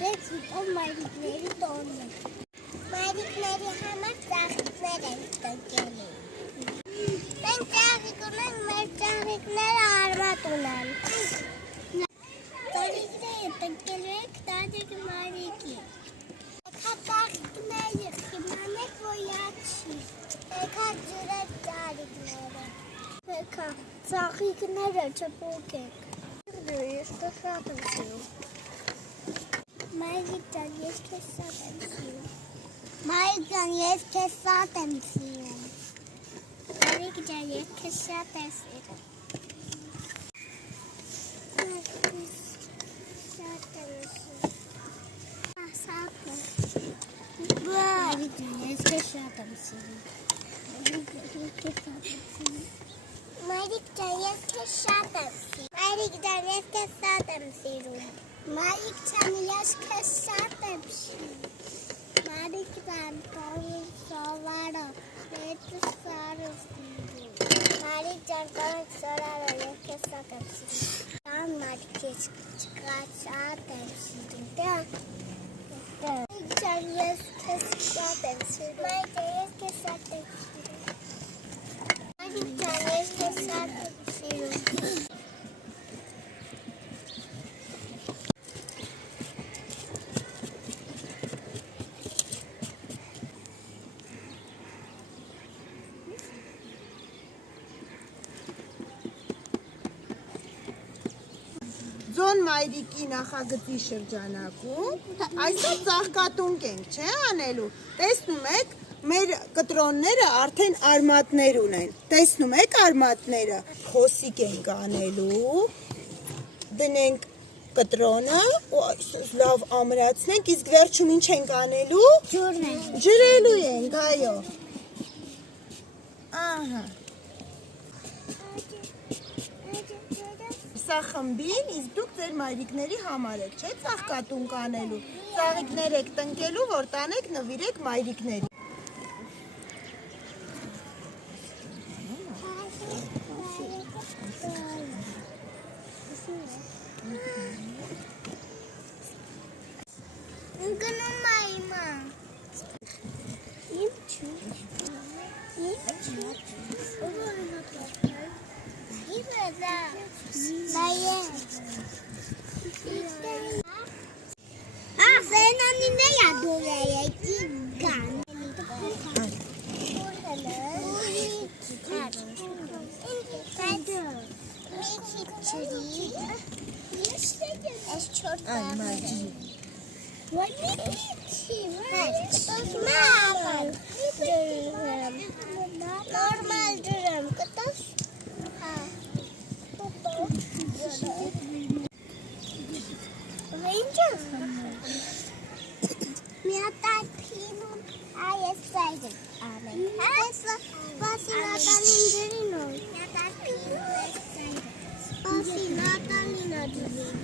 Ռեքսիտով մայրիկների տոնն է։ Մայրիկների համար ծաղիկներ են տնկելու։ Մենք ծաղիկ ունենք, մեր ծաղիկները արմատ ունեն։ Ծաղիկները տնկելու եք տանեք մայրիկի։ Եկա ծաղիկները խիմանեք, որ յաչի։ Եկա ջրեք ծաղիկները։ Եկա ծաղիկները չպուկեք։ Ես շատ եմ սիրում։ Մայրիկ ջան, ես քեզ շատ եմ սիրում։ Մայրիկ ջան, ես քեզ շատ եմ սիրում։ Մայրիկ ջան, ես քեզ շատ եմ սիրում։ Շատ եմ սիրում։ Ասապ։ Մայրիկ ջան, ես քեզ շատ եմ սիրում։ Մայրիկ ջան, ես քեզ շատ եմ սիրում։ Մայրիկ ջան, ես քեզ շատ եմ սիրում։ Մայրիկ ջան, ես քեզ շատ եմ սիրում։ Մայրիկ ջան, տորին սովարը, ես սարը սիրում։ Մայրիկ ջան, տորին սորարը, ես քեզ շատ եմ սիրում։ Տան մայրիկ ես շատ եմ սիրում։ Մայրիկ ջան, ես քեզ շատ եմ սիրում։ Մայրիկ ջան, ես քեզ շատ եմ սիրում։ Մայրիկ ջան, ես քեզ շատ եմ սիրում։ Ձոն մայրիկի նախագծի շրջանակում այսօր ծաղկատունկ ենք, չէ՞ անելու։ Տեսնում եք, մեր կտրոնները արդեն արմատներ ունեն։ Տեսնում եք արմատները։ Խոսիկ ենք անելու։ Դնենք կտրոնը, ու լավ ամրացնենք, իսկ վերջում ինչ ենք անելու։ Ջրելու ենք, այո։ Ահա։ Սա խմբին, իսկ դուք ձեր մայրիկների համար եք, չէ՞ ծաղկատունկ անելու։ Ծաղիկներ եք տնկելու, որ տանեք նվիրեք մայրիկների։ Ընկնում է իմը։ Իմ չուչ։ Սենանին է ադոր է եկին գան։ Միքի չրի։ Ես չորտ աղի։ Նորմալ ջրեմ, կտաս։ Ինչ ես մի հատակ պինում այս սայգը անենք, սպասի Նատալին ջրին ով։ Մի հատակ պինում այս սայգը, սպասի Նատալին աջուզին։